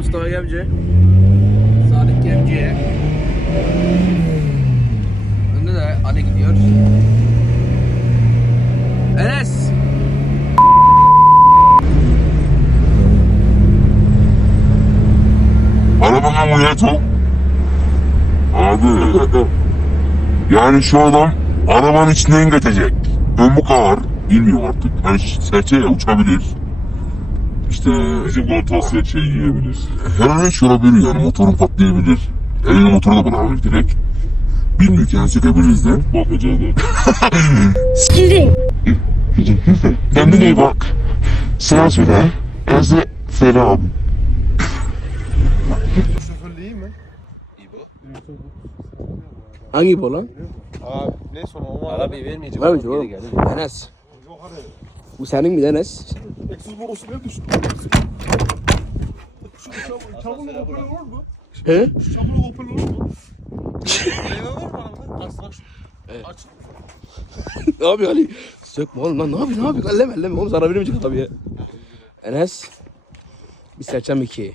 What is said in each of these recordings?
Mustafa Gemci. Sadık Gemci'ye. Önde de Ali gidiyor. Enes. Arabanın ameliyatı Abi Yani şu adam arabanın içinden geçecek Ben bu kadar Bilmiyorum artık Hani serçe uçabilir İşte Bizim koltuğa serçe yiyebilir Her an hiç olabilir yani motorun patlayabilir Elini motoru da bırakabilir direkt Bilmiyor ki yani sökebiliriz de Bakacağız da Sikildin. Kendine iyi bak Selam söyle Özle selam Şoförlüğü iyi mi? Hangi bu lan? Abi ne sonra o. Arabayı vermeyeceğim. Var mı Geri oğlum? geldi. Bu senin mi Enes? Egzoz borusu ne düştü? Şu çamur, çamurlu hoparlör var mı? He? Şu çamurlu hoparlör var mı? Meyve var mı arabada? Aç bak şu. Aç. ne yapıyor Ali? Sökme oğlum lan ne yapıyor ne yapıyor? Elleme elleme oğlum zarar vermeyecek tabii ya. Enes. Bir seçem iki.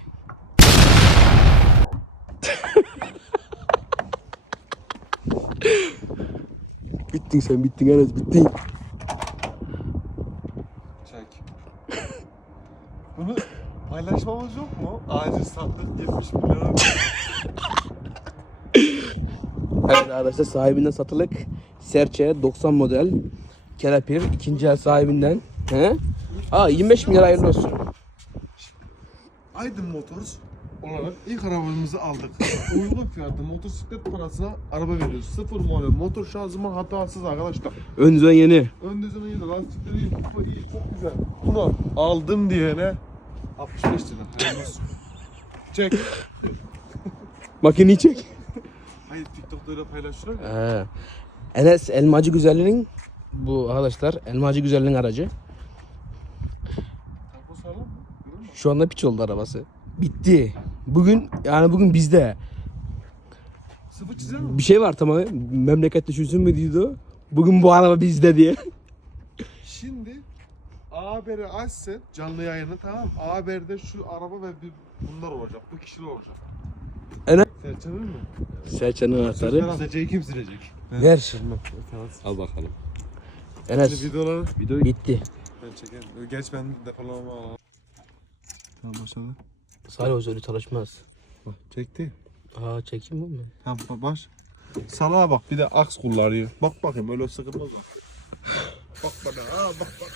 bittin sen bittin Enes bittin. Çek. Bunu paylaşmamız yok mu? Acil sattık 70 milyon. Evet arkadaşlar sahibinden satılık. Serçe 90 model. Kelepir ikinci el sahibinden. He? Aa 25 milyar hayırlı olsun. Aydın Motors olarak ilk arabamızı aldık. Uygun fiyatlı motosiklet parasına araba veriyoruz. Sıfır model motor şanzıman hatasız arkadaşlar. Ön ön yeni. Ön düzeni iyi, lastikleri iyi, çok güzel. Bunu aldım diyene 65 lira. Çek. Makineyi çek. Hayır TikTok'ta öyle paylaşıyorlar ya. He. Enes Elmacı Güzelliği'nin bu arkadaşlar Elmacı Güzelliği'nin aracı. Taco sağlam mı? Görüyor musun? Şu anda piç oldu arabası. Bitti. Bugün yani bugün bizde. Sıfır çizer mi? Bir şey var tamam. Memleket düşünsün mü diyordu. Bugün bu araba bizde diye. A Haber'i açsın canlı yayını tamam mı? A Haber'de şu araba ve bir bunlar olacak. Bu kişiler olacak. Ene- Serçenin mi? Serçenin anahtarı. Serçeyi kim sürecek? Ver. Al bakalım. Enes Şimdi videoları bitti. ben çekeyim. Geç ben depolamama alalım. Tamam başladı. Salih Hoca öyle çalışmaz. Bak çekti. Aa çekeyim mi? Tamam ba- baş. Salağa bak bir de aks kullanıyor. Bak bakayım öyle sıkılmaz bak. Bak bana ha bak bak.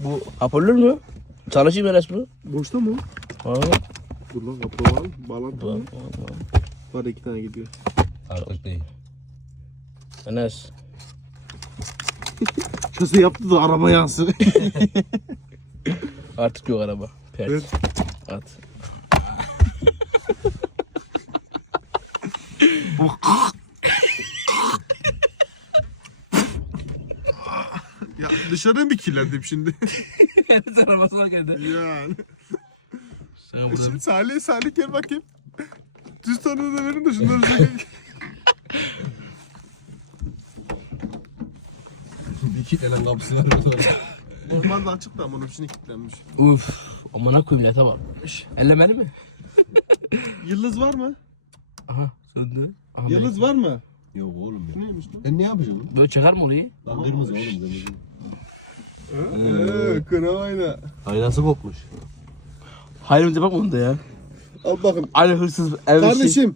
Bu hoparlör mü? Çalışayım Enes bu. Boşta mı? Aa. Dur lan al. Bağlantı al. Var iki tane gidiyor. Artık değil. Enes. Şase yaptı da araba yansın. Artık yok araba. Pert. Evet. At. Ya dışarıya mı kirlendim şimdi? Enes arabasına geldi. yani. Sana burada Şimdi Salih Salih gel bakayım. Düz tanığı da verin de şunları çekeyim. Bir kilitlenen kapısı var orada. Normalde açık da bunun içine kilitlenmiş. Uf. Amına koyayım lete bak. Ellemeli mi? Yıldız var mı? Aha söndü. Aha, Yıldız var mı? Yok oğlum ya. Neymiş lan? Ben ne yapacağım? Böyle çeker mi orayı? Lan kırmızı oğlum kırmızı. Eee kıramayla. Aynası kopmuş. Hayrımıza bak onda ya. Al bakın. Aynı hırsız ev Kardeşim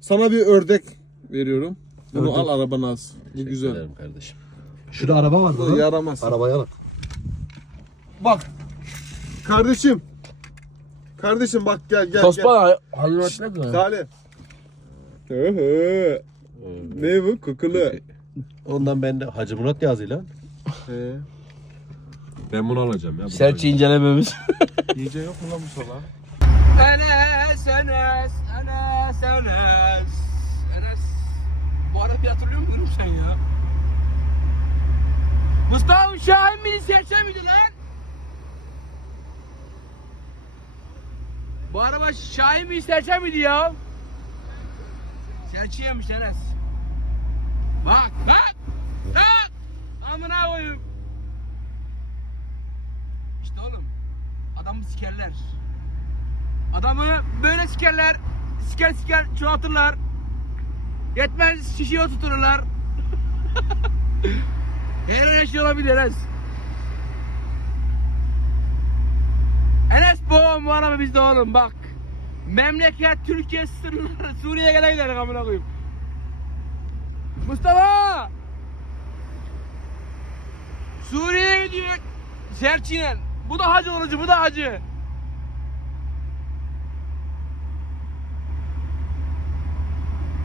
sana bir ördek veriyorum. Bunu Ördek. al arabana az. Bu güzel. Güzel kardeşim. Şurada araba var mı? lan? Yaramaz. Arabaya bak. Bak. Kardeşim. Kardeşim bak gel gel gel. Tospa halletmek mi? Salih. Hı hı. Ne bu? Kukulu. Ondan ben de Hacı Murat yazıyor lan. He. Ben bunu alacağım ya. Serçe incelememiz. Yiyece yok mu lan bu sola? Enes, Enes, Enes, Enes. Enes. Bu arabayı hatırlıyor musun sen ya? Mustafa Şahin miydi, Serçe miydi lan? Bu araba Şahin miydi, Serçe miydi ya? Serçeymiş Enes. Bak, bak, bak. Amına koyayım. İşte Adamı sikerler. Adamı böyle sikerler. Siker siker çoğaltırlar. Yetmez şişeye oturturlar. Her öyle şey olabilir Enes. Enes bu bu araba bizde oğlum bak. Memleket Türkiye sınırları Suriye'ye kadar gidelim amına koyayım. Mustafa! Suriye'ye gidiyor. Serçinen. Bu da hacı olucu, bu da hacı.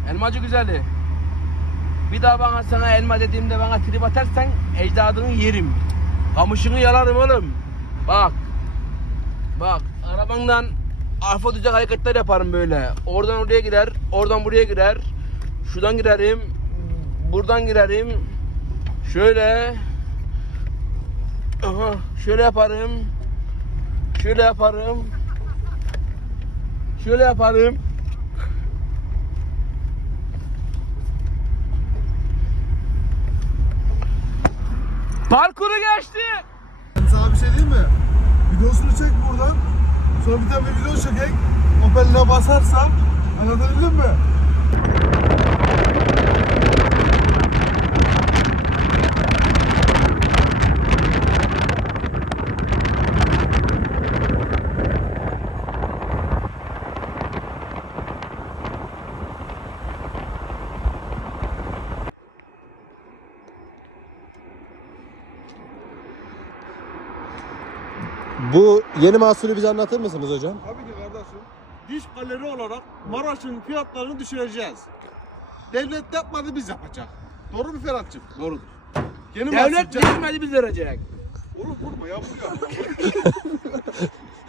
Elmacı güzeldi. Bir daha bana sana elma dediğimde bana trip atarsan ecdadını yerim. Kamışını yalarım oğlum. Bak. Bak arabandan alfa düzey hareketler yaparım böyle. Oradan oraya girer, oradan buraya girer. Şuradan girerim, buradan girerim. Şöyle. Aha, şöyle yaparım. Şöyle yaparım. Şöyle yaparım. Parkuru geçti. Sana bir şey diyeyim mi? Videosunu çek buradan. Sonra bir tane bir video çekek. Opel'ine basarsan anlatabildim mi? Bu yeni mahsulü bize anlatır mısınız hocam? Tabii ki kardeşim. Diş galeri olarak Maraş'ın fiyatlarını düşüreceğiz. Devlet yapmadı biz yapacak. Doğru mu Ferhat'cığım? Doğrudur. Yeni Devlet mahsul- vermedi biz verecek. Oğlum vurma ya vur ya.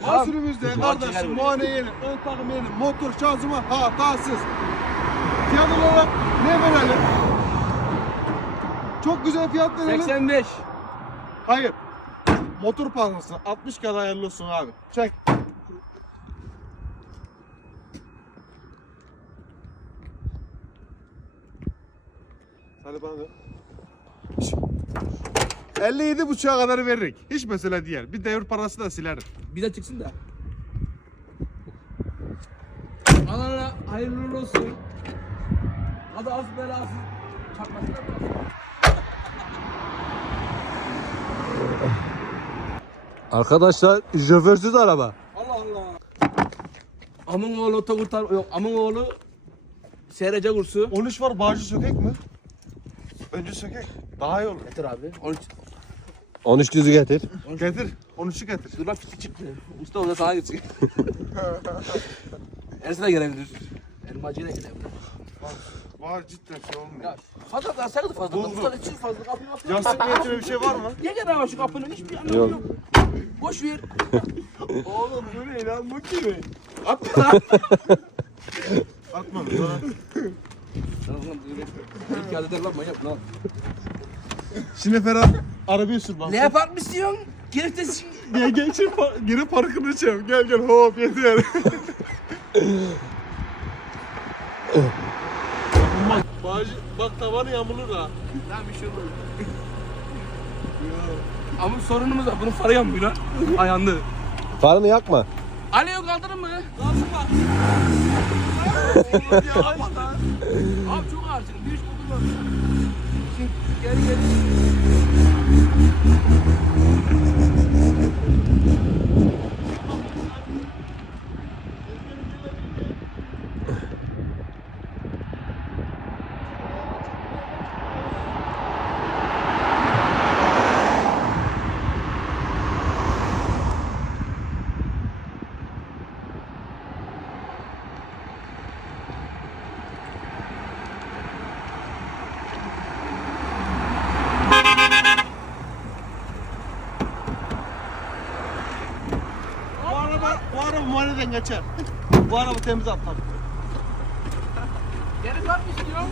Mahsulümüzde kardeşim muayene yeni, ön takım yeni, motor şanzıman hatasız. Fiyat olarak ne verelim? Çok güzel fiyat verelim. 85. Hayır. Motor parçası 60 kadar hayırlı olsun abi. Çek. Hadi bana ver. 57 buçuğa kadar veririk. Hiç mesele değil. Bir devir parası da silerim. Bize çıksın da. Alana hayırlı uğurlu olsun. Hadi az belasız. Çakmasın da Arkadaşlar şoförsüz araba. Allah Allah. Amın oğlu otokurtar yok. Amın oğlu SRC kursu. 13 var bağcı sökek mi? Önce sökek. Daha iyi olur. Getir abi. 13. 13 düzü getir. Getir. 13'ü getir. Dur lan pislik çıktı. Usta o da sana gitsin. Ersin de gelebilir. Elmacıyla gelebilir. Var cidden şey olmuyor. Ya fazla da sakın fazla da. Usta için fazla kapıyı kapıyı. Yastık niyetine bir şey var mı? Niye gene var şu kapının hiçbir anlamı Yok. yok. Boş ver. Oğlum bu ne lan bu gibi? Atma lan. Atma. Sonra Lan lan böyle. İlk adet lan manyak lan. Şimdi Ferhat arabayı sür bak. Ne yapar mısın? Geritesin. Gel gel şimdi par- geri parkını çev. Gel gel hop yeter. bak, bak, bak tavanı yamulur ha. Lan bir şey olur. Ama sorunumuz var. Bunun farı yanmıyor lan. Ayandı. Farını yakma. Alo kaldırın mı? Kaldırma. Abi çok ağır şimdi. Bir iş buldum geri geri. Bu araba, bu araba muayeneden geçer. bu araba temiz atlar. Geri kalk istiyorum.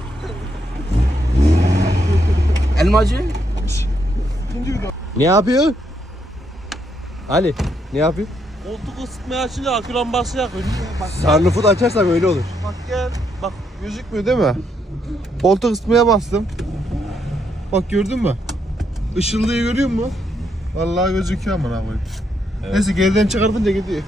Elmacı. Ne yapıyor? Ali ne yapıyor? Koltuk ısıtmaya açınca akü lambası yakıyor. Bak, Sunroof'u da açarsak öyle olur. bak gel. Bak gözükmüyor değil mi? Koltuk ısıtmaya bastım. Bak gördün mü? Işıldığı görüyor musun? Vallahi gözüküyor amına koyayım. Neyse geriden çıkartınca gidiyor.